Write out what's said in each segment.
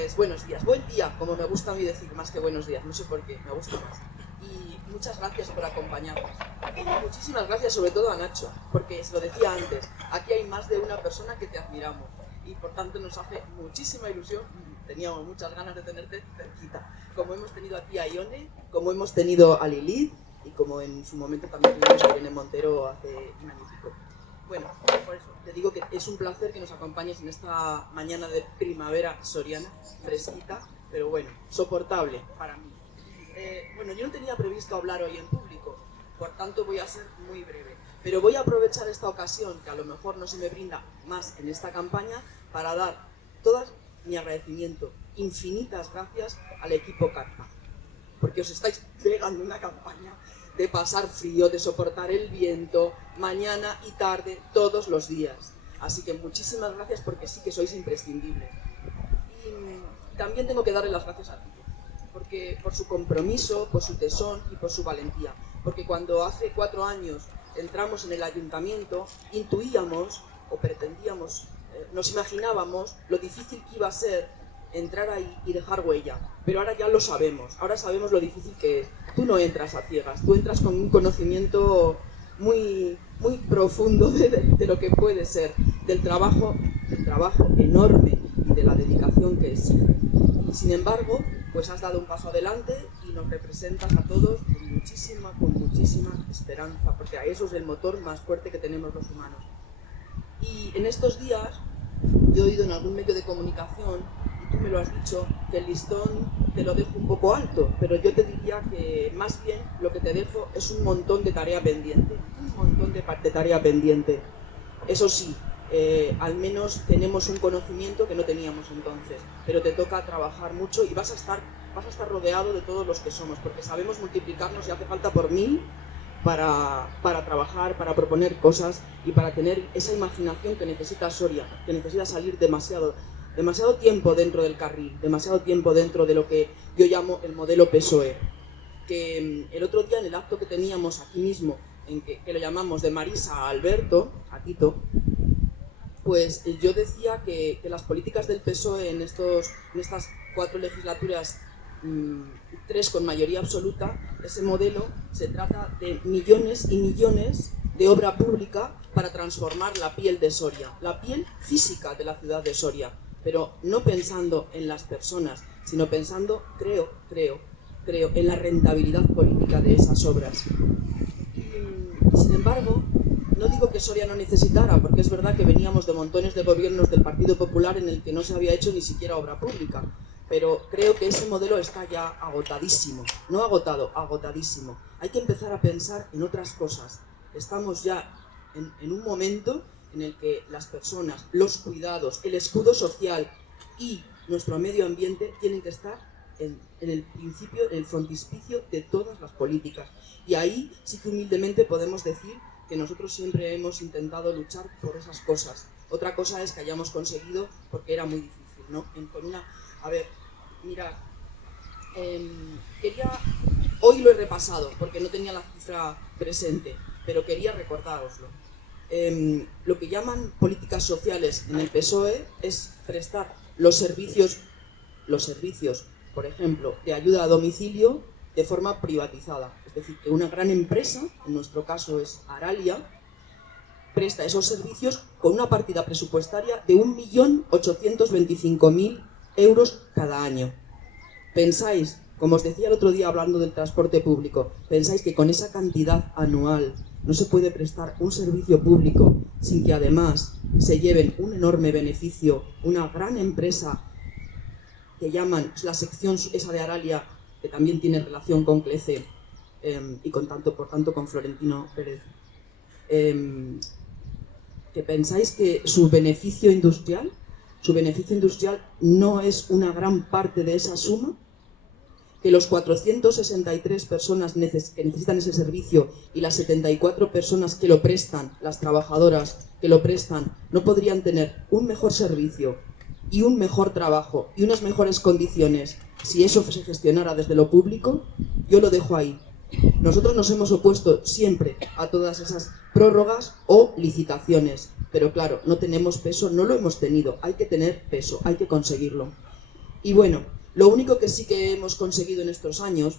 Pues buenos días, buen día, como me gusta a mí decir más que buenos días, no sé por qué, me gusta más. Y muchas gracias por acompañarnos. Y muchísimas gracias sobre todo a Nacho, porque se lo decía antes, aquí hay más de una persona que te admiramos y por tanto nos hace muchísima ilusión, teníamos muchas ganas de tenerte cerquita, como hemos tenido aquí a Ione, como hemos tenido a Lilith y como en su momento también tuvimos a Irene Montero hace un año y pico. Bueno, por eso te digo que es un placer que nos acompañes en esta mañana de primavera soriana, fresquita, pero bueno, soportable para mí. Bueno, yo no tenía previsto hablar hoy en público, por tanto voy a ser muy breve, pero voy a aprovechar esta ocasión, que a lo mejor no se me brinda más en esta campaña, para dar todas mi agradecimiento, infinitas gracias al equipo Carpa, porque os estáis pegando una campaña de pasar frío, de soportar el viento, mañana y tarde, todos los días. Así que muchísimas gracias porque sí que sois imprescindibles. Y también tengo que darle las gracias a ti, porque por su compromiso, por su tesón y por su valentía. Porque cuando hace 4 años entramos en el ayuntamiento, intuíamos o pretendíamos, nos imaginábamos lo difícil que iba a ser entrar ahí y dejar huella, pero ahora ya lo sabemos, ahora sabemos lo difícil que es. Tú no entras a ciegas, tú entras con un conocimiento muy profundo de lo que puede ser, del trabajo enorme y de la dedicación que exige. Y sin embargo, pues has dado un paso adelante y nos representas a todos con muchísima esperanza, porque eso es el motor más fuerte que tenemos los humanos. Y en estos días, yo he oído en algún medio de comunicación, y tú me lo has dicho, que el listón te lo dejo un poco alto, pero yo te diría que más bien lo que te dejo es un montón de tarea pendiente, Eso sí, al menos tenemos un conocimiento que no teníamos entonces, pero te toca trabajar mucho y vas a estar rodeado de todos los que somos, porque sabemos multiplicarnos y hace falta por 1000 para trabajar, para proponer cosas y para tener esa imaginación que necesita Soria, que necesita salir demasiado tiempo dentro del carril, demasiado tiempo dentro de lo que yo llamo el modelo PSOE. Que el otro día en el acto que teníamos aquí mismo, que lo llamamos de Marisa a Alberto, a Tito, pues yo decía que las políticas del PSOE en estas 4 legislaturas, 3 con mayoría absoluta, ese modelo se trata de millones y millones de obra pública para transformar la piel de Soria, la piel física de la ciudad de Soria, pero no pensando en las personas, sino pensando, creo, en la rentabilidad política de esas obras. Y sin embargo, no digo que Soria no necesitara, porque es verdad que veníamos de montones de gobiernos del Partido Popular en el que no se había hecho ni siquiera obra pública, pero creo que ese modelo está ya agotadísimo, no agotado, agotadísimo. Hay que empezar a pensar en otras cosas. Estamos ya en un momento en el que las personas, los cuidados, el escudo social y nuestro medio ambiente tienen que estar en el principio, en el frontispicio de todas las políticas. Y ahí sí que humildemente podemos decir que nosotros siempre hemos intentado luchar por esas cosas. Otra cosa es que hayamos conseguido, porque era muy difícil, ¿no? Mirad, hoy lo he repasado porque no tenía la cifra presente, pero quería recordároslo. Lo que llaman políticas sociales en el PSOE es prestar los servicios, por ejemplo, de ayuda a domicilio de forma privatizada. Es decir, que una gran empresa, en nuestro caso es Aralia, presta esos servicios con una partida presupuestaria de 1.825.000 euros cada año. ¿Pensáis, como os decía el otro día hablando del transporte público, pensáis que con esa cantidad anual no se puede prestar un servicio público sin que además se lleven un enorme beneficio una gran empresa que llaman la sección esa de Aralia, que también tiene relación con Clece y por tanto con Florentino Pérez? ¿Que pensáis que su beneficio industrial no es una gran parte de esa suma? Que los 463 personas que necesitan ese servicio y las 74 personas que lo prestan, las trabajadoras que lo prestan, no podrían tener un mejor servicio y un mejor trabajo y unas mejores condiciones si eso se gestionara desde lo público. Yo lo dejo ahí. Nosotros nos hemos opuesto siempre a todas esas prórrogas o licitaciones, pero claro, no tenemos peso, no lo hemos tenido, hay que tener peso, hay que conseguirlo. Y bueno, lo único que sí que hemos conseguido en estos años,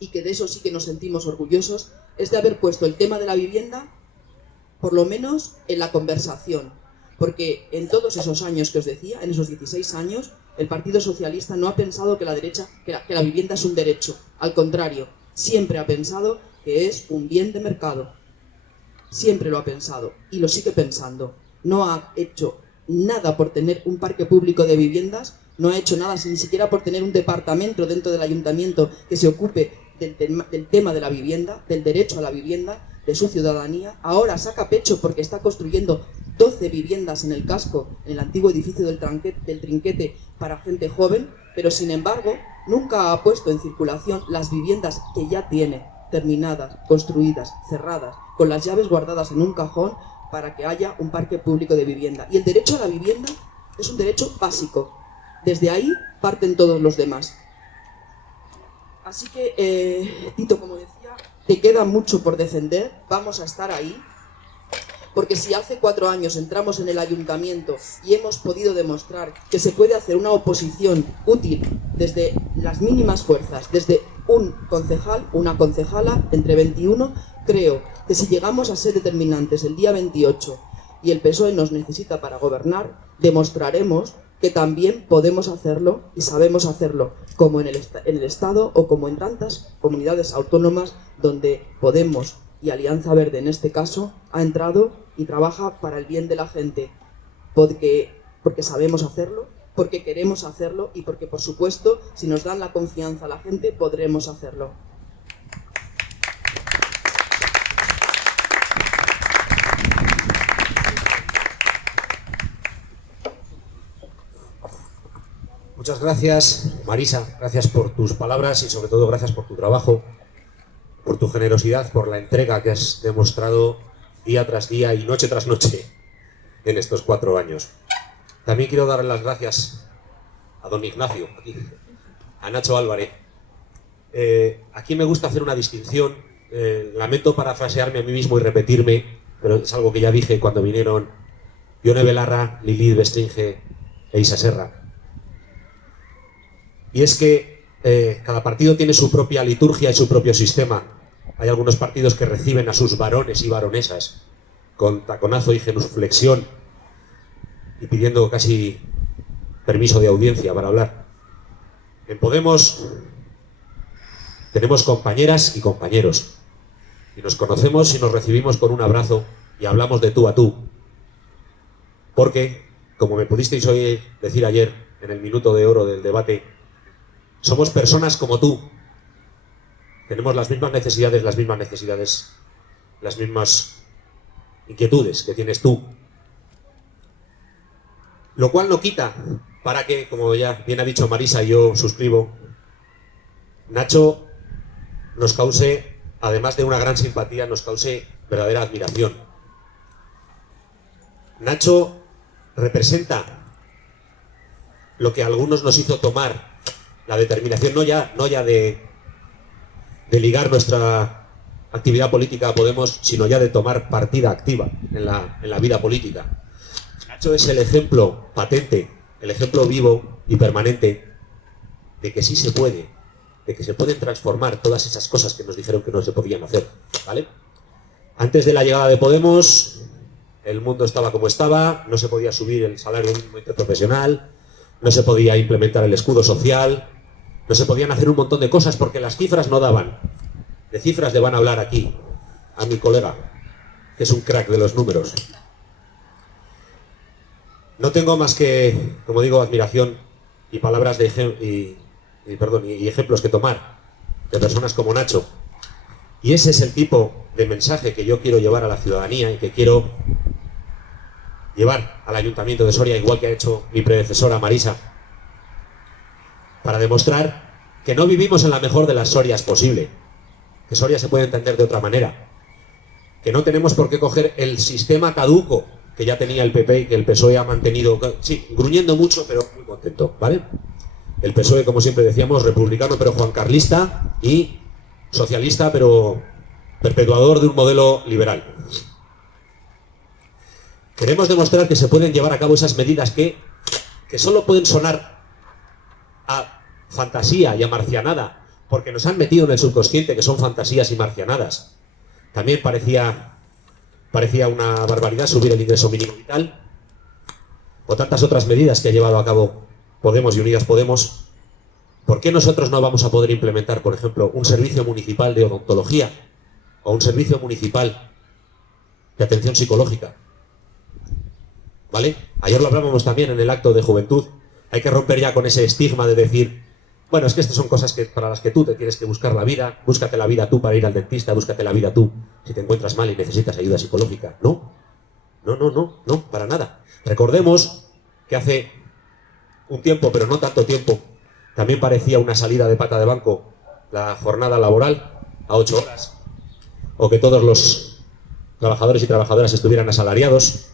y que de eso sí que nos sentimos orgullosos, es de haber puesto el tema de la vivienda, por lo menos en la conversación. Porque en todos esos años que os decía, en esos 16 años, el Partido Socialista no ha pensado que la vivienda es un derecho. Al contrario, siempre ha pensado que es un bien de mercado. Siempre lo ha pensado y lo sigue pensando. No ha hecho nada por tener un parque público de viviendas, no ha hecho nada ni siquiera por tener un departamento dentro del ayuntamiento que se ocupe del tema de la vivienda, del derecho a la vivienda, de su ciudadanía. Ahora saca pecho porque está construyendo 12 viviendas en el casco, en el antiguo edificio del Trinquete para gente joven, pero sin embargo nunca ha puesto en circulación las viviendas que ya tiene, terminadas, construidas, cerradas, con las llaves guardadas en un cajón para que haya un parque público de vivienda. Y el derecho a la vivienda es un derecho básico. Desde ahí parten todos los demás. Así que, Tito, como decía, te queda mucho por defender, vamos a estar ahí, porque si hace 4 años entramos en el ayuntamiento y hemos podido demostrar que se puede hacer una oposición útil desde las mínimas fuerzas, desde un concejal, una concejala, entre 21, creo que si llegamos a ser determinantes el día 28 y el PSOE nos necesita para gobernar, demostraremos que también podemos hacerlo y sabemos hacerlo, como en el Estado o como en tantas comunidades autónomas donde Podemos y Alianza Verde, en este caso, ha entrado y trabaja para el bien de la gente, porque sabemos hacerlo, porque queremos hacerlo y porque, por supuesto, si nos dan la confianza a la gente, podremos hacerlo. Muchas gracias, Marisa, gracias por tus palabras y sobre todo gracias por tu trabajo, por tu generosidad, por la entrega que has demostrado día tras día y noche tras noche en estos 4 años. También quiero darle las gracias a don Ignacio, aquí, a Nacho Álvarez. Aquí me gusta hacer una distinción, lamento parafrasearme a mí mismo y repetirme, pero es algo que ya dije cuando vinieron Ione Belarra, Lilith Bestringe e Isa Serra. Y es que cada partido tiene su propia liturgia y su propio sistema. Hay algunos partidos que reciben a sus varones y varonesas con taconazo y genuflexión y pidiendo casi permiso de audiencia para hablar. En Podemos tenemos compañeras y compañeros y nos conocemos y nos recibimos con un abrazo y hablamos de tú a tú. Porque, como me pudisteis oír decir ayer en el minuto de oro del debate, somos personas como tú. Tenemos las mismas necesidades, las mismas inquietudes que tienes tú. Lo cual no quita para que, como ya bien ha dicho Marisa y yo suscribo, Nacho nos cause, además de una gran simpatía, nos cause verdadera admiración. Nacho representa lo que a algunos nos hizo tomar la determinación, no ya de ligar nuestra actividad política a Podemos, sino ya de tomar partida activa en la vida política. Nacho es el ejemplo patente, el ejemplo vivo y permanente de que sí se puede, de que se pueden transformar todas esas cosas que nos dijeron que no se podían hacer, ¿vale? Antes de la llegada de Podemos, el mundo estaba como estaba, no se podía subir el salario mínimo interprofesional, no se podía implementar el escudo social, no se podían hacer un montón de cosas porque las cifras no daban. De cifras le van a hablar aquí a mi colega, que es un crack de los números. No tengo más que, como digo, admiración y palabras de ejemplos que tomar de personas como Nacho. Y ese es el tipo de mensaje que yo quiero llevar a la ciudadanía y que quiero llevar al Ayuntamiento de Soria, igual que ha hecho mi predecesora Marisa, para demostrar que no vivimos en la mejor de las Sorias posible, que Soria se puede entender de otra manera, que no tenemos por qué coger el sistema caduco que ya tenía el PP y que el PSOE ha mantenido, sí, gruñendo mucho, pero muy contento, ¿vale? El PSOE, como siempre decíamos, republicano pero juancarlista y socialista pero perpetuador de un modelo liberal. Queremos demostrar que se pueden llevar a cabo esas medidas que solo pueden sonar a fantasía y a marcianada, porque nos han metido en el subconsciente que son fantasías y marcianadas. También parecía una barbaridad subir el ingreso mínimo vital, o tantas otras medidas que ha llevado a cabo Podemos y Unidas Podemos. ¿Por qué nosotros no vamos a poder implementar, por ejemplo, un servicio municipal de odontología o un servicio municipal de atención psicológica? ¿Vale? Ayer lo hablábamos también en el acto de juventud. Hay que romper ya con ese estigma de decir, bueno, es que estas son cosas para las que tú te tienes que buscar la vida, búscate la vida tú para ir al dentista, búscate la vida tú si te encuentras mal y necesitas ayuda psicológica. No, para nada. Recordemos que hace un tiempo, pero no tanto tiempo, también parecía una salida de pata de banco la jornada laboral a 8 horas, o que todos los trabajadores y trabajadoras estuvieran asalariados,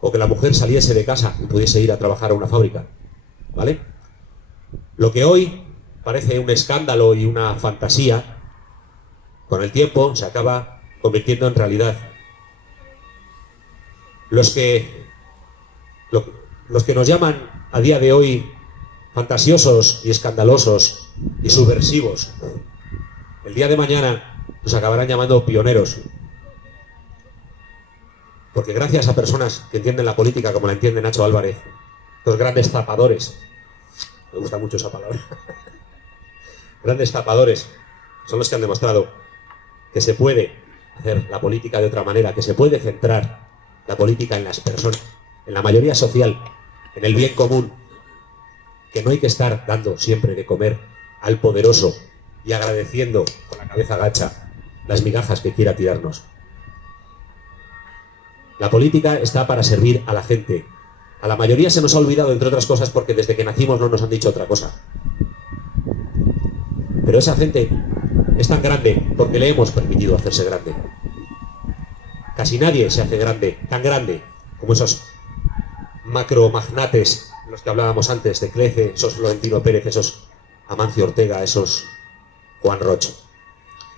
o que la mujer saliese de casa y pudiese ir a trabajar a una fábrica, ¿vale? Lo que hoy parece un escándalo y una fantasía, con el tiempo se acaba convirtiendo en realidad. Los que nos llaman a día de hoy fantasiosos y escandalosos y subversivos, el día de mañana nos acabarán llamando pioneros. Porque gracias a personas que entienden la política como la entiende Nacho Álvarez, los grandes zapadores, me gusta mucho esa palabra, grandes zapadores son los que han demostrado que se puede hacer la política de otra manera, que se puede centrar la política en las personas, en la mayoría social, en el bien común, que no hay que estar dando siempre de comer al poderoso y agradeciendo con la cabeza gacha las migajas que quiera tirarnos. La política está para servir a la gente. A la mayoría se nos ha olvidado, entre otras cosas, porque desde que nacimos no nos han dicho otra cosa. Pero esa gente es tan grande porque le hemos permitido hacerse grande. Casi nadie se hace grande, tan grande como esos macromagnates, los que hablábamos antes, de Clece, esos Florentino Pérez, esos Amancio Ortega, esos Juan Roch.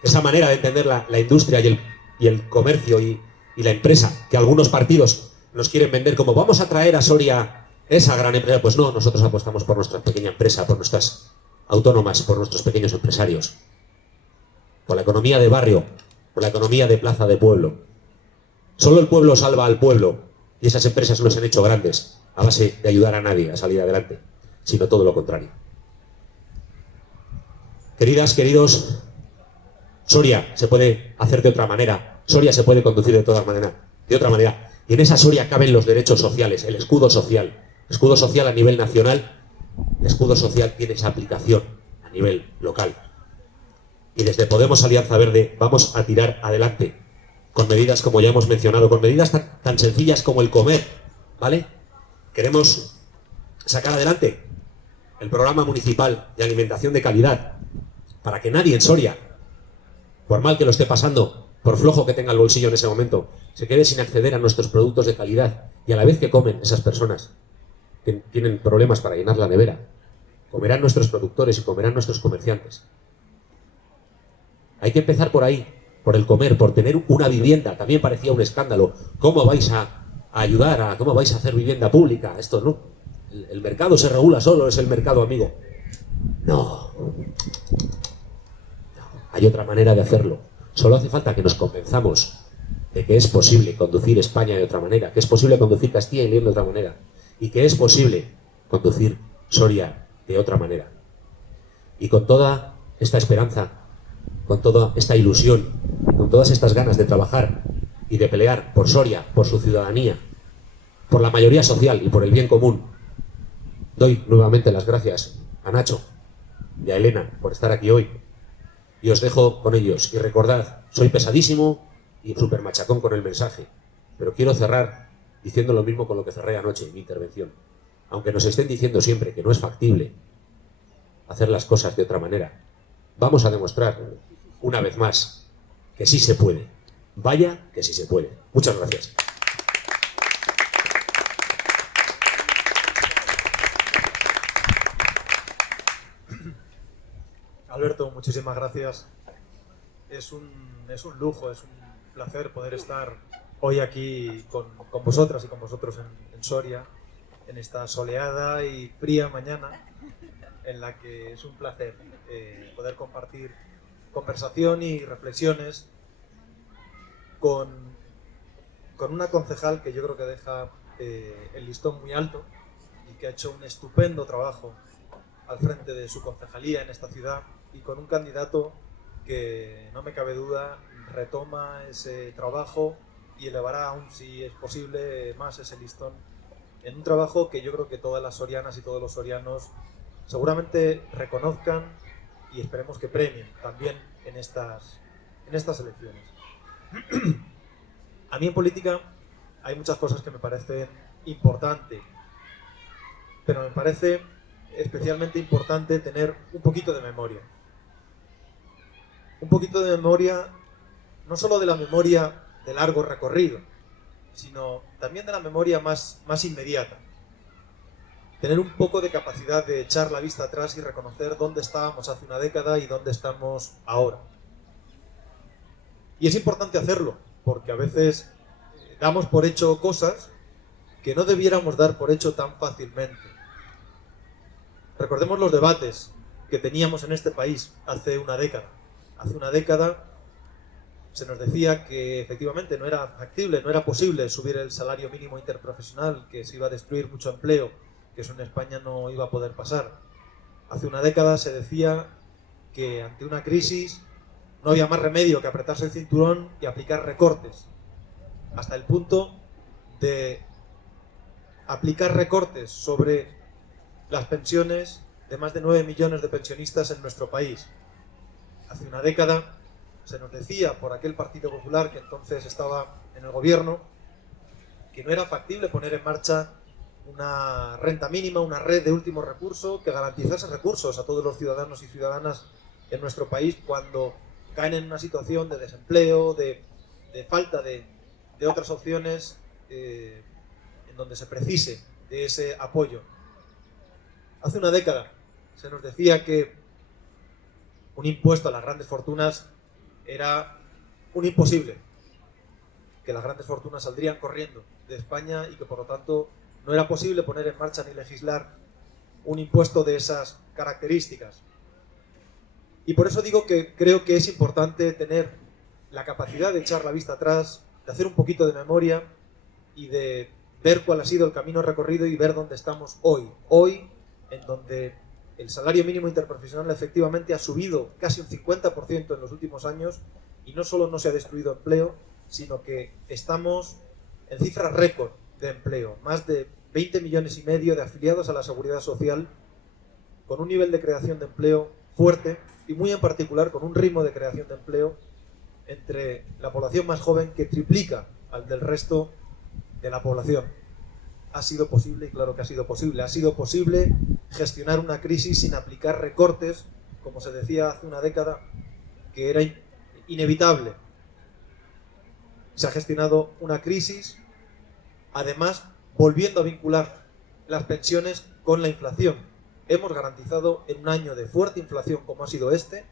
Esa manera de entender la industria y el comercio y la empresa, que algunos partidos nos quieren vender como vamos a traer a Soria esa gran empresa. Pues no, nosotros apostamos por nuestra pequeña empresa, por nuestras autónomas, por nuestros pequeños empresarios, por la economía de barrio, por la economía de plaza de pueblo. Solo el pueblo salva al pueblo y esas empresas no se han hecho grandes a base de ayudar a nadie a salir adelante, sino todo lo contrario. Queridas, queridos, Soria se puede hacer de otra manera, Soria se puede conducir de otra manera, y en esa Soria caben los derechos sociales, el escudo social a nivel nacional. El escudo social tiene esa aplicación a nivel local. Y desde Podemos Alianza Verde vamos a tirar adelante con medidas, como ya hemos mencionado, con medidas tan sencillas como el comer, ¿vale? Queremos sacar adelante el programa municipal de alimentación de calidad para que nadie en Soria, por mal que lo esté pasando, por flojo que tenga el bolsillo en ese momento, se quede sin acceder a nuestros productos de calidad. Y a la vez que comen esas personas que tienen problemas para llenar la nevera, comerán nuestros productores y comerán nuestros comerciantes. Hay que empezar por ahí, por el comer, por tener una vivienda. También parecía un escándalo. ¿Cómo vais a ayudar cómo vais a hacer vivienda pública? Esto no. El mercado se regula solo, es el mercado amigo. No. Hay otra manera de hacerlo. Solo hace falta que nos convenzamos de que es posible conducir España de otra manera, que es posible conducir Castilla y León de otra manera, y que es posible conducir Soria de otra manera. Y con toda esta esperanza, con toda esta ilusión, con todas estas ganas de trabajar y de pelear por Soria, por su ciudadanía, por la mayoría social y por el bien común, doy nuevamente las gracias a Nacho y a Elena por estar aquí hoy. Y os dejo con ellos. Y recordad, soy pesadísimo y súper machacón con el mensaje, pero quiero cerrar diciendo lo mismo con lo que cerré anoche en mi intervención. Aunque nos estén diciendo siempre que no es factible hacer las cosas de otra manera, vamos a demostrar una vez más que sí se puede. Vaya que sí se puede. Muchas gracias. Alberto, muchísimas gracias. Es un lujo, es un placer poder estar hoy aquí con vosotras y con vosotros en Soria, en esta soleada y fría mañana. en la que es un placer poder compartir conversación y reflexiones con una concejal que yo creo que deja el listón muy alto y que ha hecho un estupendo trabajo al frente de su concejalía en esta ciudad, y con un candidato que, no me cabe duda, retoma ese trabajo y elevará aún, si es posible, más ese listón en un trabajo que yo creo que todas las sorianas y todos los sorianos seguramente reconozcan y esperemos que premien también en estas elecciones. A mí en política hay muchas cosas que me parecen importantes, pero me parece especialmente importante tener un poquito de memoria. Un poquito de memoria, no solo de la memoria de largo recorrido, sino también de la memoria más inmediata. Tener un poco de capacidad de echar la vista atrás y reconocer dónde estábamos hace una década y dónde estamos ahora. Y es importante hacerlo, porque a veces damos por hecho cosas que no debiéramos dar por hecho tan fácilmente. Recordemos los debates que teníamos en este país hace una década. Hace una década se nos decía que efectivamente no era factible, no era posible subir el salario mínimo interprofesional, que se iba a destruir mucho empleo, que eso en España no iba a poder pasar. Hace una década se decía que ante una crisis no había más remedio que apretarse el cinturón y aplicar recortes, hasta el punto de aplicar recortes sobre las pensiones de más de 9 millones de pensionistas en nuestro país. Hace una década se nos decía por aquel Partido Popular que entonces estaba en el gobierno que no era factible poner en marcha una renta mínima, una red de último recurso que garantizase recursos a todos los ciudadanos y ciudadanas en nuestro país cuando caen en una situación de desempleo, de falta de otras opciones en donde se precise de ese apoyo. Hace una década se nos decía que un impuesto a las grandes fortunas era un imposible, que las grandes fortunas saldrían corriendo de España y que por lo tanto no era posible poner en marcha ni legislar un impuesto de esas características. Y por eso digo que creo que es importante tener la capacidad de echar la vista atrás, de hacer un poquito de memoria y de ver cuál ha sido el camino recorrido y ver dónde estamos hoy. Hoy, en donde el salario mínimo interprofesional efectivamente ha subido casi un 50% en los últimos años y no solo no se ha destruido empleo, sino que estamos en cifras récord de empleo. Más de 20 millones y medio de afiliados a la Seguridad Social, con un nivel de creación de empleo fuerte y muy en particular con un ritmo de creación de empleo entre la población más joven que triplica al del resto de la población. Ha sido posible, y claro que ha sido posible. Ha sido posible gestionar una crisis sin aplicar recortes, como se decía hace una década, que era inevitable. Se ha gestionado una crisis, además, volviendo a vincular las pensiones con la inflación. Hemos garantizado en un año de fuerte inflación como ha sido este,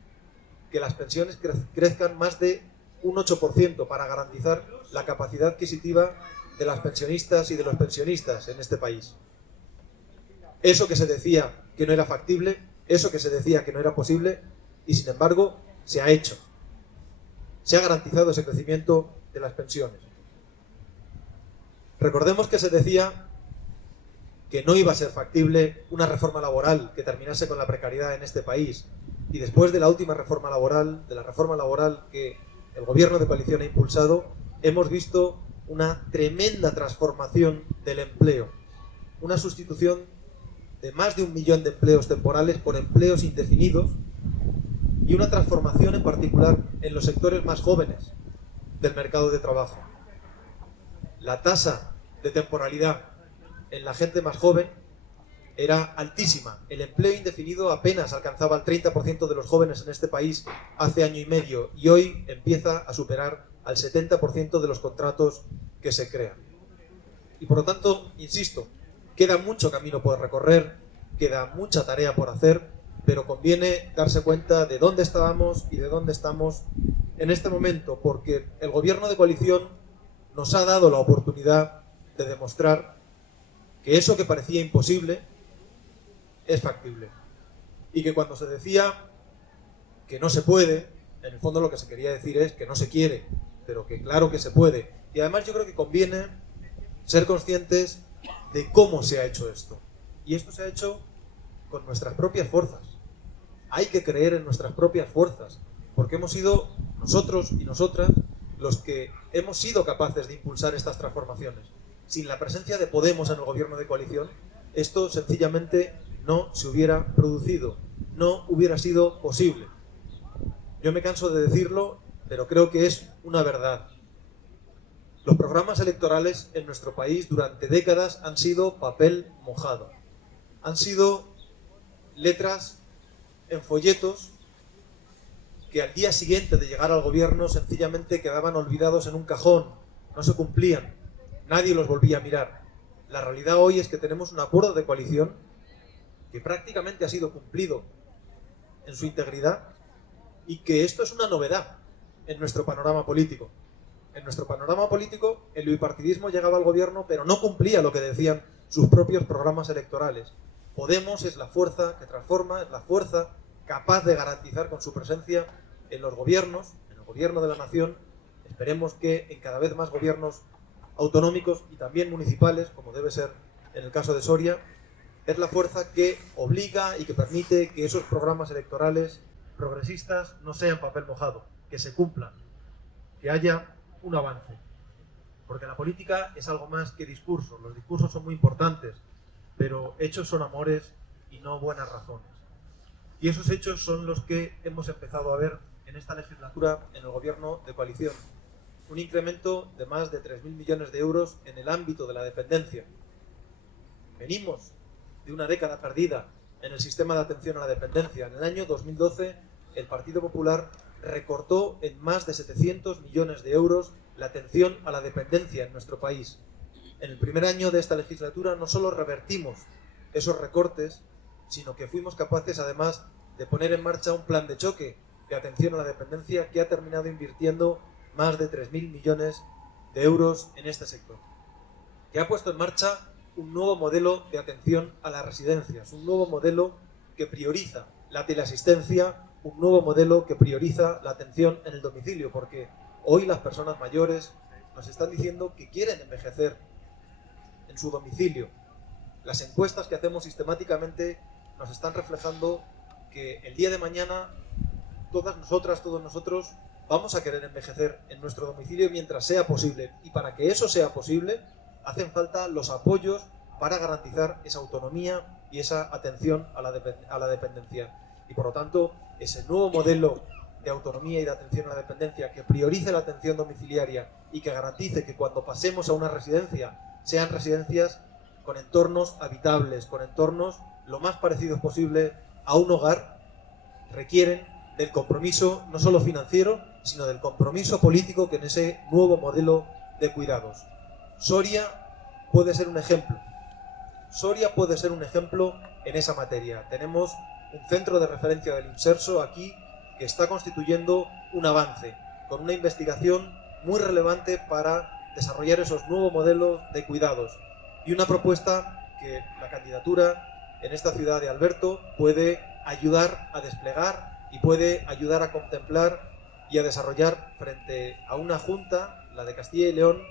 que las pensiones crezcan más de un 8% para garantizar la capacidad adquisitiva de las pensionistas y de los pensionistas en este país. Eso que se decía que no era factible, eso que se decía que no era posible, y sin embargo se ha hecho. Se ha garantizado ese crecimiento de las pensiones. Recordemos que se decía que no iba a ser factible una reforma laboral que terminase con la precariedad en este país, y después de la última reforma laboral, de la reforma laboral que el gobierno de coalición ha impulsado, hemos visto una tremenda transformación del empleo, una sustitución de más de 1 millón de empleos temporales por empleos indefinidos y una transformación en particular en los sectores más jóvenes del mercado de trabajo. La tasa de temporalidad en la gente más joven era altísima. El empleo indefinido apenas alcanzaba el 30% de los jóvenes en este país hace año y medio y hoy empieza a superar al 70% de los contratos que se crean. Y por lo tanto, insisto, queda mucho camino por recorrer, queda mucha tarea por hacer, pero conviene darse cuenta de dónde estábamos y de dónde estamos en este momento, porque el gobierno de coalición nos ha dado la oportunidad de demostrar que eso que parecía imposible es factible. y que cuando se decía que no se puede, en el fondo lo que se quería decir es que no se quiere, pero que claro que se puede. Y además yo creo que conviene ser conscientes de cómo se ha hecho esto. Y esto se ha hecho con nuestras propias fuerzas. Hay que creer en nuestras propias fuerzas, porque hemos sido nosotros y nosotras los que hemos sido capaces de impulsar estas transformaciones. Sin la presencia de Podemos en el gobierno de coalición, esto sencillamente no se hubiera producido, no hubiera sido posible. Yo me canso de decirlo, pero creo que es una verdad. Los programas electorales en nuestro país durante décadas han sido papel mojado. Han sido letras en folletos que al día siguiente de llegar al gobierno sencillamente quedaban olvidados en un cajón, no se cumplían, nadie los volvía a mirar. La realidad hoy es que tenemos un acuerdo de coalición que prácticamente ha sido cumplido en su integridad y que esto es una novedad en nuestro panorama político. En nuestro panorama político, el bipartidismo llegaba al gobierno pero no cumplía lo que decían sus propios programas electorales. Podemos es la fuerza que transforma, es la fuerza capaz de garantizar con su presencia en los gobiernos, en el gobierno de la nación, esperemos que en cada vez más gobiernos autonómicos y también municipales, como debe ser en el caso de Soria, es la fuerza que obliga y que permite que esos programas electorales progresistas no sean papel mojado, que se cumplan, que haya un avance. Porque la política es algo más que discursos, los discursos son muy importantes, pero hechos son amores y no buenas razones. Y esos hechos son los que hemos empezado a ver en esta legislatura en el gobierno de coalición. Un incremento de más de 3.000 millones de euros en el ámbito de la dependencia. Venimos de una década perdida en el sistema de atención a la dependencia. En el año 2012, el Partido Popular recortó en más de 700 millones de euros la atención a la dependencia en nuestro país. En el primer año de esta legislatura no solo revertimos esos recortes, sino que fuimos capaces además de poner en marcha un plan de choque de atención a la dependencia que ha terminado invirtiendo más de 3.000 millones de euros en este sector. Que ha puesto en marcha un nuevo modelo de atención a las residencias, un nuevo modelo que prioriza la teleasistencia, un nuevo modelo que prioriza la atención en el domicilio, porque hoy las personas mayores nos están diciendo que quieren envejecer en su domicilio. Las encuestas que hacemos sistemáticamente nos están reflejando que el día de mañana todas nosotras, todos nosotros vamos a querer envejecer en nuestro domicilio mientras sea posible. Y para que eso sea posible, hacen falta los apoyos para garantizar esa autonomía y esa atención a la dependencia. Y por lo tanto, ese nuevo modelo de autonomía y de atención a la dependencia que priorice la atención domiciliaria y que garantice que cuando pasemos a una residencia sean residencias con entornos habitables, con entornos lo más parecidos posible a un hogar, requieren del compromiso no solo financiero, sino del compromiso político que en ese nuevo modelo de cuidados. Soria puede ser un ejemplo. Soria puede ser un ejemplo en esa materia. Tenemos un centro de referencia del Imserso aquí que está constituyendo un avance, con una investigación muy relevante para desarrollar esos nuevos modelos de cuidados y una propuesta que la candidatura en esta ciudad de Alberto puede ayudar a desplegar y puede ayudar a contemplar y a desarrollar frente a una junta, la de Castilla y León,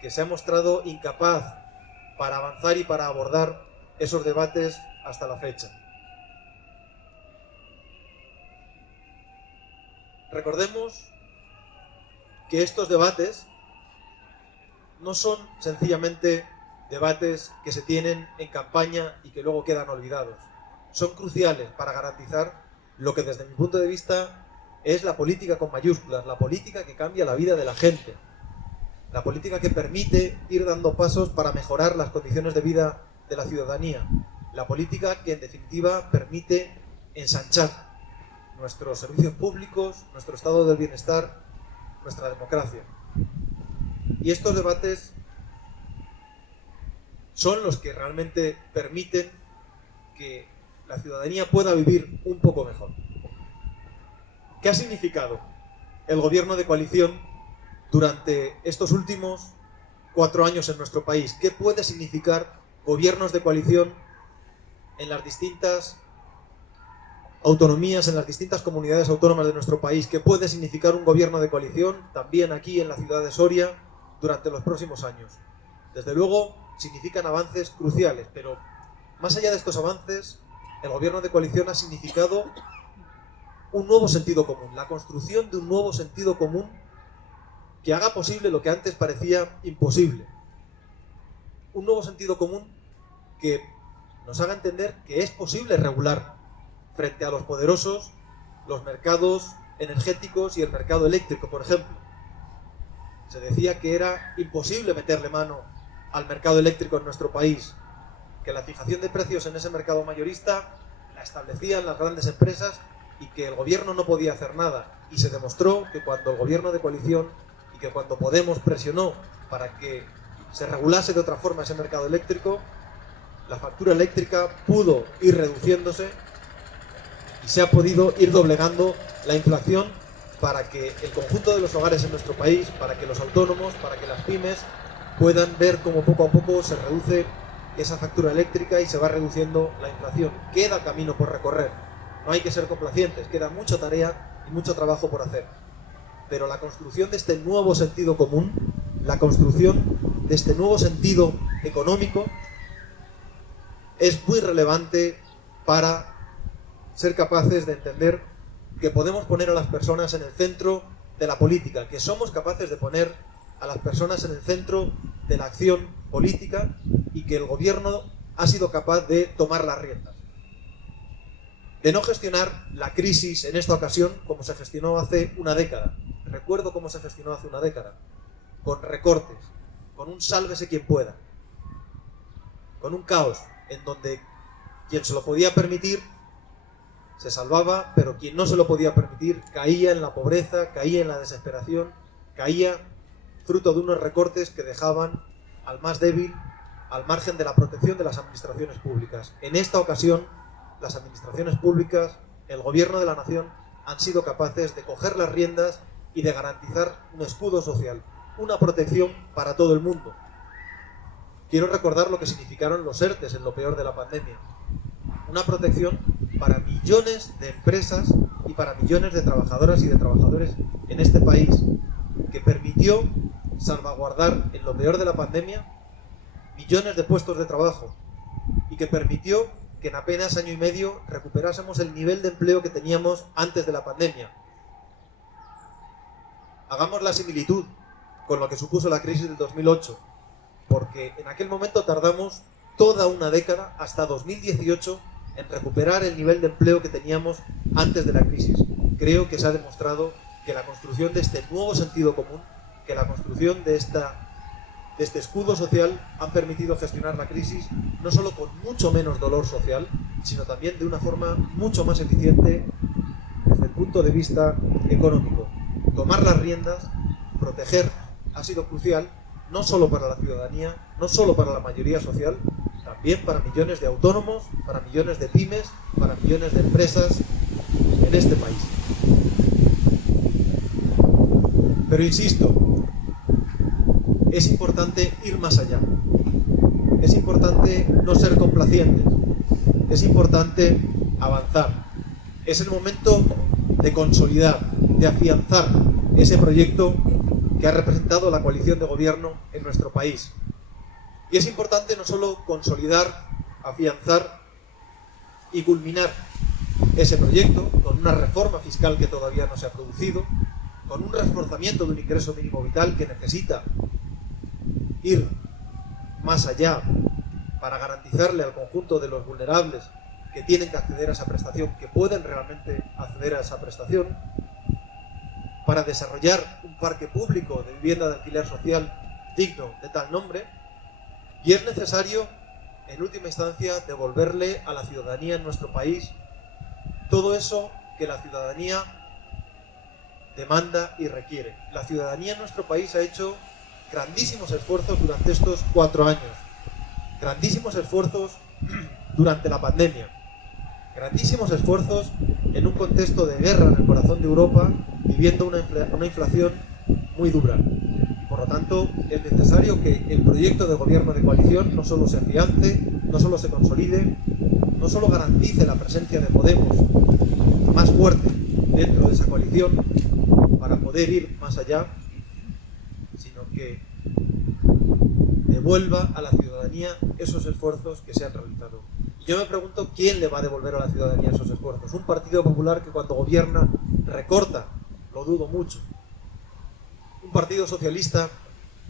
que se ha mostrado incapaz para avanzar y para abordar esos debates hasta la fecha. Recordemos que estos debates no son sencillamente debates que se tienen en campaña y que luego quedan olvidados. Son cruciales para garantizar lo que desde mi punto de vista es la política con mayúsculas, la política que cambia la vida de la gente, la política que permite ir dando pasos para mejorar las condiciones de vida de la ciudadanía, la política que en definitiva permite ensanchar nuestros servicios públicos, nuestro estado del bienestar, nuestra democracia. Y estos debates son los que realmente permiten que la ciudadanía pueda vivir un poco mejor. ¿Qué ha significado el gobierno de coalición durante estos últimos 4 años en nuestro país? ¿Qué puede significar gobiernos de coalición en las distintas autonomías en las distintas comunidades autónomas de nuestro país, que puede significar un gobierno de coalición también aquí en la ciudad de Soria durante los próximos años. Desde luego significan avances cruciales, pero más allá de estos avances, el gobierno de coalición ha significado un nuevo sentido común, la construcción de un nuevo sentido común que haga posible lo que antes parecía imposible. Un nuevo sentido común que nos haga entender que es posible regular frente a los poderosos los mercados energéticos y el mercado eléctrico, por ejemplo. Se decía que era imposible meterle mano al mercado eléctrico en nuestro país, que la fijación de precios en ese mercado mayorista la establecían las grandes empresas y que el gobierno no podía hacer nada. Y se demostró que cuando el gobierno de coalición y que cuando Podemos presionó para que se regulase de otra forma ese mercado eléctrico, la factura eléctrica pudo ir reduciéndose y se ha podido ir doblegando la inflación para que el conjunto de los hogares en nuestro país, para que los autónomos, para que las pymes puedan ver cómo poco a poco se reduce esa factura eléctrica y se va reduciendo la inflación. Queda camino por recorrer, no hay que ser complacientes, queda mucha tarea y mucho trabajo por hacer. Pero la construcción de este nuevo sentido común, la construcción de este nuevo sentido económico, es muy relevante para ser capaces de entender que podemos poner a las personas en el centro de la política, que somos capaces de poner a las personas en el centro de la acción política y que el gobierno ha sido capaz de tomar las riendas. De no gestionar la crisis en esta ocasión como se gestionó hace una década. Recuerdo cómo se gestionó hace una década, con recortes, con un sálvese quien pueda, con un caos en donde quien se lo podía permitir se salvaba, pero quien no se lo podía permitir caía en la pobreza, caía en la desesperación, caía fruto de unos recortes que dejaban al más débil al margen de la protección de las administraciones públicas. En esta ocasión, las administraciones públicas, el gobierno de la nación, han sido capaces de coger las riendas y de garantizar un escudo social, una protección para todo el mundo. Quiero recordar lo que significaron los ERTEs en lo peor de la pandemia. Una protección para millones de empresas y para millones de trabajadoras y de trabajadores en este país, que permitió salvaguardar en lo peor de la pandemia millones de puestos de trabajo y que permitió que en apenas año y medio recuperásemos el nivel de empleo que teníamos antes de la pandemia. Hagamos la similitud con lo que supuso la crisis del 2008, porque en aquel momento tardamos toda una década, hasta 2018, en recuperar el nivel de empleo que teníamos antes de la crisis. Creo que se ha demostrado que la construcción de este nuevo sentido común, que la construcción de este escudo social han permitido gestionar la crisis no solo con mucho menos dolor social, sino también de una forma mucho más eficiente desde el punto de vista económico. Tomar las riendas, proteger, ha sido crucial, no solo para la ciudadanía, no solo para la mayoría social, también para millones de autónomos, para millones de pymes, para millones de empresas en este país. Pero insisto, es importante ir más allá. Es importante no ser complacientes. Es importante avanzar. Es el momento de consolidar, de afianzar ese proyecto que ha representado la coalición de gobierno en nuestro país. Y es importante no solo consolidar, afianzar y culminar ese proyecto con una reforma fiscal que todavía no se ha producido, con un reforzamiento de un ingreso mínimo vital que necesita ir más allá para garantizarle al conjunto de los vulnerables que tienen que acceder a esa prestación, que pueden realmente acceder a esa prestación, para desarrollar un parque público de vivienda de alquiler social digno de tal nombre. Y es necesario, en última instancia, devolverle a la ciudadanía en nuestro país todo eso que la ciudadanía demanda y requiere. La ciudadanía en nuestro país ha hecho grandísimos esfuerzos durante estos 4 años, grandísimos esfuerzos durante la pandemia, grandísimos esfuerzos en un contexto de guerra en el corazón de Europa, viviendo una inflación muy dura. Por lo tanto, es necesario que el proyecto de gobierno de coalición no solo se afiance, no solo se consolide, no solo garantice la presencia de Podemos más fuerte dentro de esa coalición para poder ir más allá, sino que devuelva a la ciudadanía esos esfuerzos que se han realizado. Y yo me pregunto quién le va a devolver a la ciudadanía esos esfuerzos. Un Partido Popular que cuando gobierna recorta, lo dudo mucho. Un Partido Socialista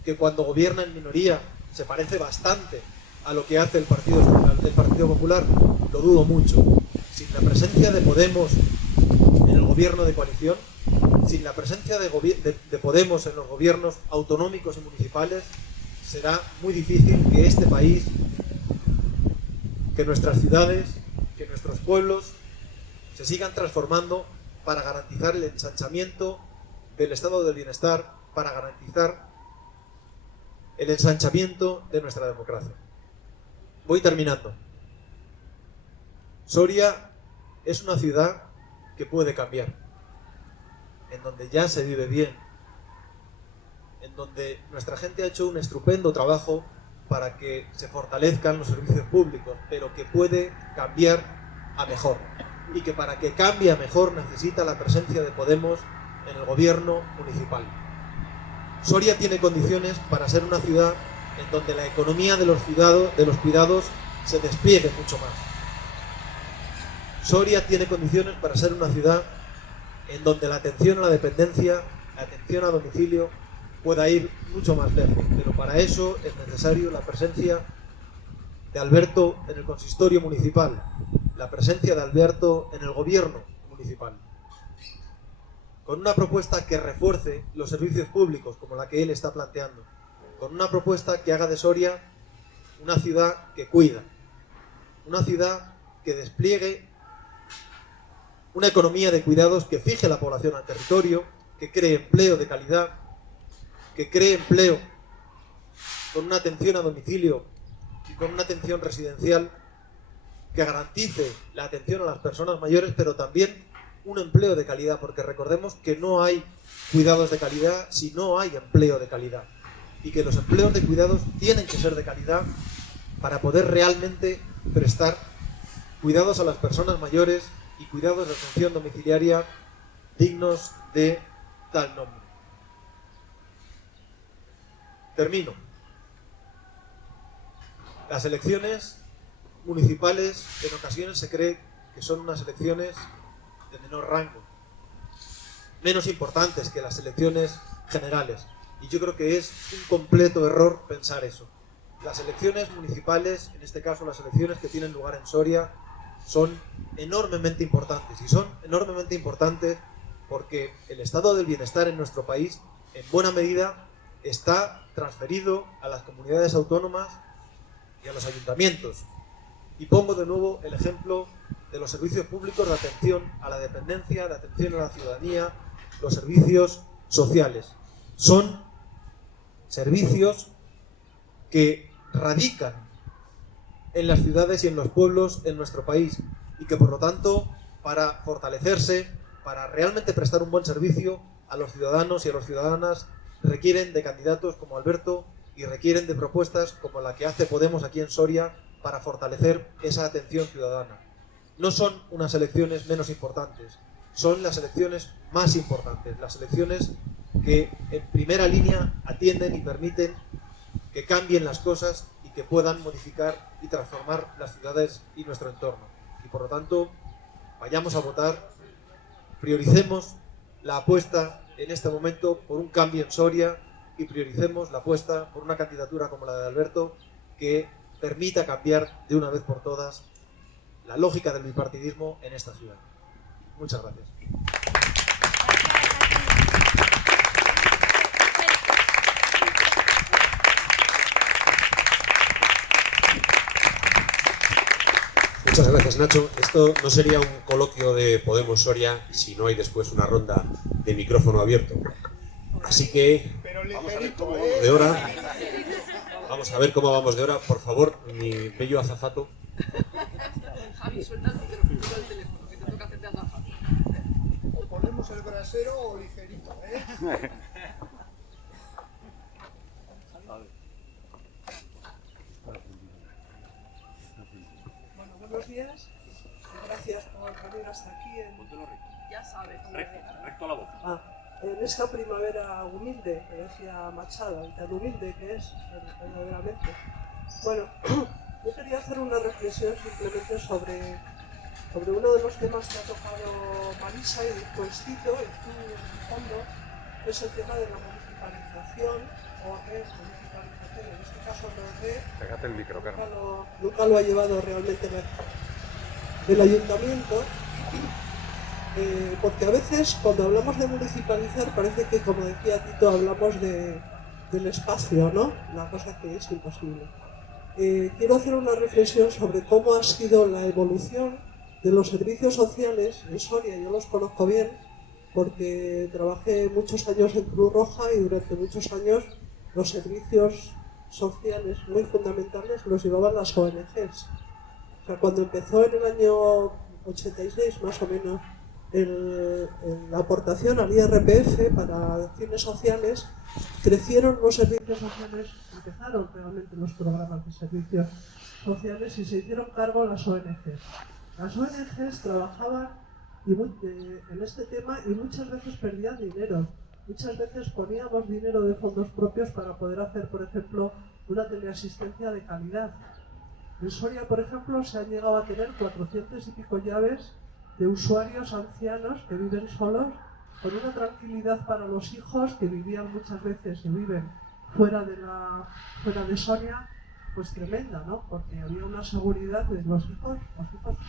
que cuando gobierna en minoría se parece bastante a lo que hace el Partido Popular, lo dudo mucho. Sin la presencia de Podemos en el gobierno de coalición, sin la presencia de Podemos en los gobiernos autonómicos y municipales, será muy difícil que este país, que nuestras ciudades, que nuestros pueblos se sigan transformando para garantizar el ensanchamiento del estado del bienestar, para garantizar el ensanchamiento de nuestra democracia. Voy terminando. Soria es una ciudad que puede cambiar, en donde ya se vive bien, en donde nuestra gente ha hecho un estupendo trabajo para que se fortalezcan los servicios públicos, pero que puede cambiar a mejor, y que para que cambie a mejor necesita la presencia de Podemos en el gobierno municipal. Soria tiene condiciones para ser una ciudad en donde la economía de los cuidados se despliegue mucho más. Soria tiene condiciones para ser una ciudad en donde la atención a la dependencia, la atención a domicilio, pueda ir mucho más lejos, pero para eso es necesario la presencia de Alberto en el consistorio municipal, la presencia de Alberto en el gobierno municipal, con una propuesta que refuerce los servicios públicos como la que él está planteando, con una propuesta que haga de Soria una ciudad que cuida, una ciudad que despliegue una economía de cuidados que fije la población al territorio, que cree empleo de calidad, que cree empleo con una atención a domicilio y con una atención residencial, que garantice la atención a las personas mayores, pero también un empleo de calidad, porque recordemos que no hay cuidados de calidad si no hay empleo de calidad, y que los empleos de cuidados tienen que ser de calidad para poder realmente prestar cuidados a las personas mayores y cuidados de atención domiciliaria dignos de tal nombre. Termino. Las elecciones municipales en ocasiones se cree que son unas elecciones de menor rango, menos importantes que las elecciones generales. Y yo creo que es un completo error pensar eso. Las elecciones municipales, en este caso las elecciones que tienen lugar en Soria, son enormemente importantes. Y son enormemente importantes porque el estado del bienestar en nuestro país, en buena medida, está transferido a las comunidades autónomas y a los ayuntamientos. Y pongo de nuevo el ejemplo de los servicios públicos de atención a la dependencia, de atención a la ciudadanía, los servicios sociales. Son servicios que radican en las ciudades y en los pueblos en nuestro país y que por lo tanto, para fortalecerse, para realmente prestar un buen servicio a los ciudadanos y a las ciudadanas, requieren de candidatos como Alberto y requieren de propuestas como la que hace Podemos aquí en Soria para fortalecer esa atención ciudadana. No son unas elecciones menos importantes, son las elecciones más importantes, las elecciones que en primera línea atienden y permiten que cambien las cosas y que puedan modificar y transformar las ciudades y nuestro entorno. Y por lo tanto, vayamos a votar, prioricemos la apuesta en este momento por un cambio en Soria y prioricemos la apuesta por una candidatura como la de Alberto que permita cambiar de una vez por todas la lógica del bipartidismo en esta ciudad. Muchas gracias. Muchas gracias, Nacho. Esto no sería un coloquio de Podemos Soria si no hay después una ronda de micrófono abierto. Así que vamos a ver cómo vamos de hora. Vamos a ver cómo vamos de hora. Por favor, mi bello azafato. Javi, suelta el teléfono, que te toca hacer de azafato. O ponemos el brasero o ligerito, ¿eh? Bueno, buenos días. Gracias por venir hasta aquí Ya sabes. Recto a la boca. en esta primavera humilde, que decía Machado, y tan humilde que es verdaderamente. Bueno, yo quería hacer una reflexión simplemente sobre uno de los temas que ha tocado Marisa y despuéscito, y tú en el fondo, que es el tema de la municipalización o remunicipalización, en este caso no re. Pégate el micro, Carmen. Nunca lo ha llevado realmente el ayuntamiento, porque a veces cuando hablamos de municipalizar parece que, como decía Tito, hablamos del espacio, ¿no? Una cosa que es imposible. Quiero hacer una reflexión sobre cómo ha sido la evolución de los servicios sociales en Soria. Yo los conozco bien porque trabajé muchos años en Cruz Roja y durante muchos años los servicios sociales muy fundamentales los llevaban las ONGs. O sea, cuando empezó en el año 86 más o menos la aportación al IRPF para fines sociales, crecieron los servicios sociales, empezaron realmente los programas de servicios sociales y se hicieron cargo las ONGs. Las ONGs trabajaban en este tema y muchas veces perdían dinero. Muchas veces poníamos dinero de fondos propios para poder hacer, por ejemplo, una teleasistencia de calidad. En Soria, por ejemplo, se han llegado a tener 400 y pico llaves de usuarios ancianos que viven solos, con una tranquilidad para los hijos que vivían muchas veces y viven fuera de Soria, pues tremenda, ¿no? Porque había una seguridad de los hijos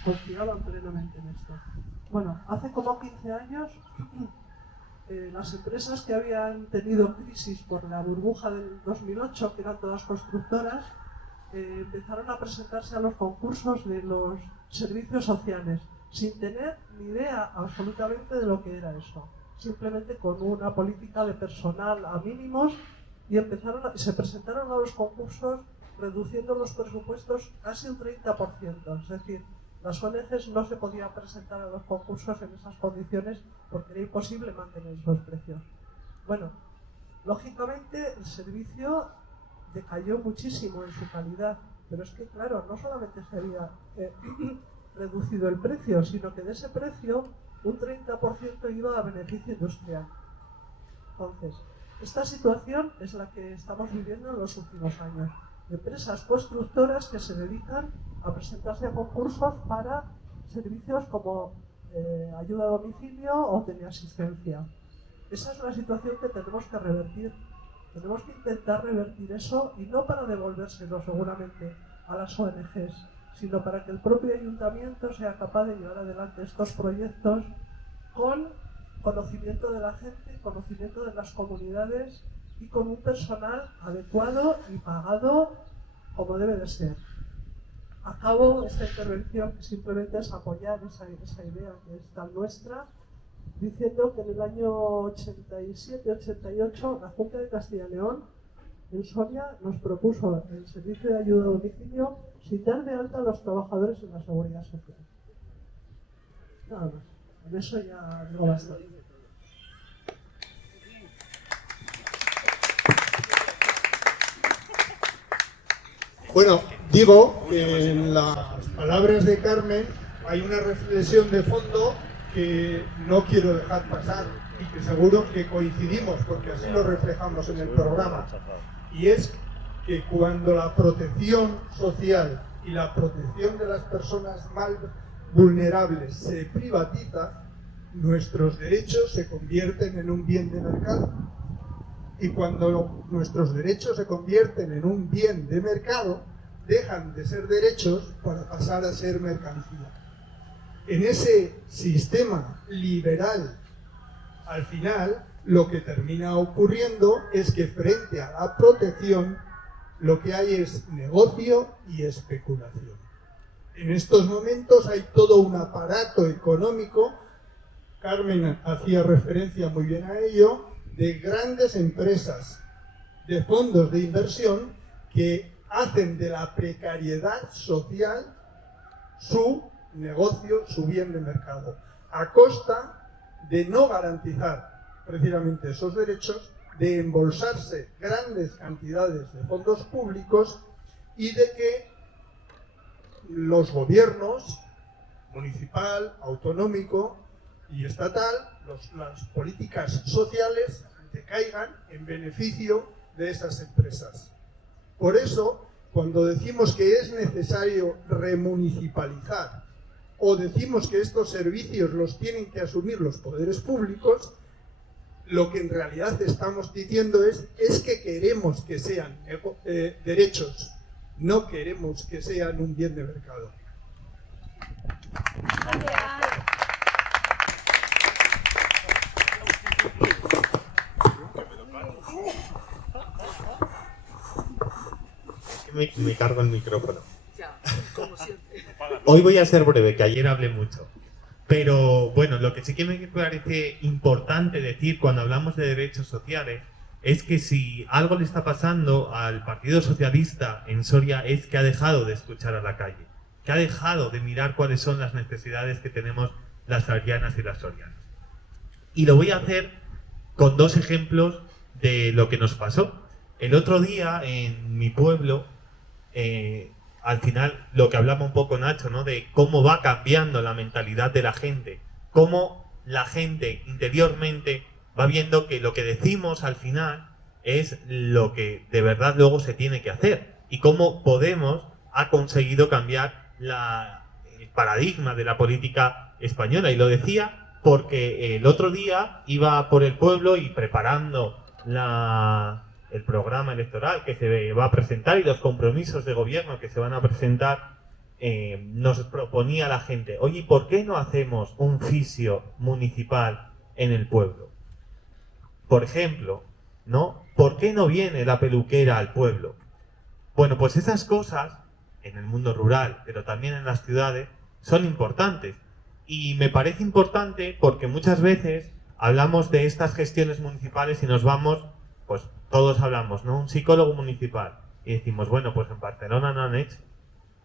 confiaban plenamente en esto. Bueno, hace como 15 años, las empresas que habían tenido crisis por la burbuja del 2008, que eran todas constructoras, empezaron a presentarse a los concursos de los servicios sociales, sin tener ni idea absolutamente de lo que era eso. Simplemente con una política de personal a mínimos y se presentaron a los concursos reduciendo los presupuestos casi un 30%. Es decir, las ONGs no se podían presentar a los concursos en esas condiciones porque era imposible mantener esos precios. Bueno, lógicamente el servicio decayó muchísimo en su calidad, pero es que claro, no solamente se había reducido el precio, sino que de ese precio un 30% iba a beneficio industrial. Entonces, esta situación es la que estamos viviendo en los últimos años. Empresas constructoras que se dedican a presentarse a concursos para servicios como ayuda a domicilio o teleasistencia. Esa es la situación que tenemos que revertir. Tenemos que intentar revertir eso y no para devolvérselo seguramente a las ONGs, sino para que el propio ayuntamiento sea capaz de llevar adelante estos proyectos con conocimiento de la gente, conocimiento de las comunidades y con un personal adecuado y pagado como debe de ser. Acabo esta intervención que simplemente es apoyar esa idea que es tan nuestra, diciendo que en el año 87-88 la Junta de Castilla y León en Soria nos propuso el servicio de ayuda a domicilio sin dar de alta a los trabajadores en la seguridad social. Nada más, en eso ya digo bastante. Bueno, digo que en las palabras de Carmen hay una reflexión de fondo que no quiero dejar pasar y que seguro que coincidimos porque así lo reflejamos en el programa, y es que cuando la protección social y la protección de las personas más vulnerables se privatiza, nuestros derechos se convierten en un bien de mercado. Y cuando nuestros derechos se convierten en un bien de mercado, dejan de ser derechos para pasar a ser mercancía. En ese sistema liberal, al final, lo que termina ocurriendo es que frente a la protección, lo que hay es negocio y especulación. En estos momentos hay todo un aparato económico, Carmen hacía referencia muy bien a ello, de grandes empresas, de fondos de inversión que hacen de la precariedad social su negocio, su bien de mercado, a costa de no garantizar precisamente esos derechos, de embolsarse grandes cantidades de fondos públicos y de que los gobiernos municipal, autonómico y estatal, las políticas sociales decaigan en beneficio de esas empresas. Por eso, cuando decimos que es necesario remunicipalizar o decimos que estos servicios los tienen que asumir los poderes públicos, lo que en realidad estamos diciendo es que queremos que sean derechos, no queremos que sean un bien de mercado. Me cargo el micrófono. Ya, como siempre. Hoy voy a ser breve, que ayer hablé mucho. Pero bueno, lo que sí que me parece importante decir cuando hablamos de derechos sociales es que si algo le está pasando al Partido Socialista en Soria es que ha dejado de escuchar a la calle, que ha dejado de mirar cuáles son las necesidades que tenemos las sorianas y las sorianas. Y lo voy a hacer con dos ejemplos de lo que nos pasó. El otro día en mi pueblo, al final lo que hablaba un poco Nacho, ¿no? De cómo va cambiando la mentalidad de la gente, cómo la gente interiormente va viendo que lo que decimos al final es lo que de verdad luego se tiene que hacer, y cómo Podemos ha conseguido cambiar el paradigma de la política española. Y lo decía porque el otro día iba por el pueblo y preparando el programa electoral que se va a presentar y los compromisos de gobierno que se van a presentar, nos proponía la gente: oye, ¿por qué no hacemos un fisio municipal en el pueblo? Por ejemplo, ¿no? ¿Por qué no viene la peluquera al pueblo? Bueno, pues esas cosas, en el mundo rural, pero también en las ciudades, son importantes. Y me parece importante porque muchas veces hablamos de estas gestiones municipales y nos vamos, pues todos hablamos, ¿no? Un psicólogo municipal. Y decimos, bueno, pues en Barcelona no han hecho.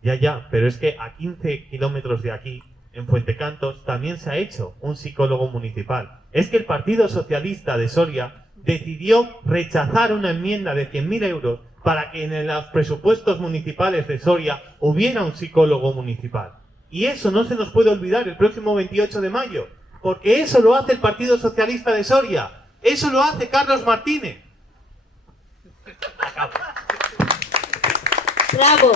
Ya, pero es que a 15 kilómetros de aquí, en Fuentecantos, también se ha hecho un psicólogo municipal. Es que el Partido Socialista de Soria decidió rechazar una enmienda de 100.000 euros para que en los presupuestos municipales de Soria hubiera un psicólogo municipal. Y eso no se nos puede olvidar el próximo 28 de mayo, porque eso lo hace el Partido Socialista de Soria, eso lo hace Carlos Martínez. Bravo.